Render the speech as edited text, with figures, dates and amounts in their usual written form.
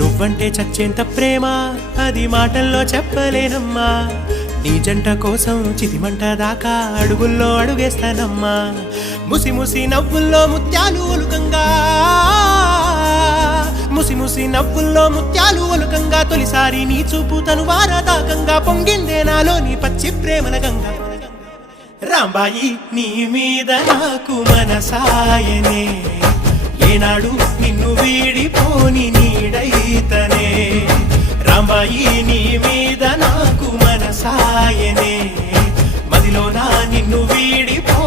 నువ్వంటే చచ్చేంత ప్రేమ అది మాటల్లో చెప్పలేనమ్మా నీ జంట కోసం చితిమంట దాకా అడుగుల్లో అడుగేస్తానమ్మా ముసి ముసి నవ్వుల్లో ముత్యాలు ఒలుకంగా ముసి ముసి నవ్వుల్లో ముత్యాలు ఒలుకంగా తొలిసారి నీ చూపు తను వారదాకంగా పొంగిందే నాలో నీ పచ్చి ప్రేమల గంగా రాంబాయి నీ మీద నాకు మనసాయనే ఏనాడు నిన్ను వీడిపోని నీడైతనే రాంబాయి నీ మీద నాకు మనసాయనే మదిలో నా నిన్ను వీడిపో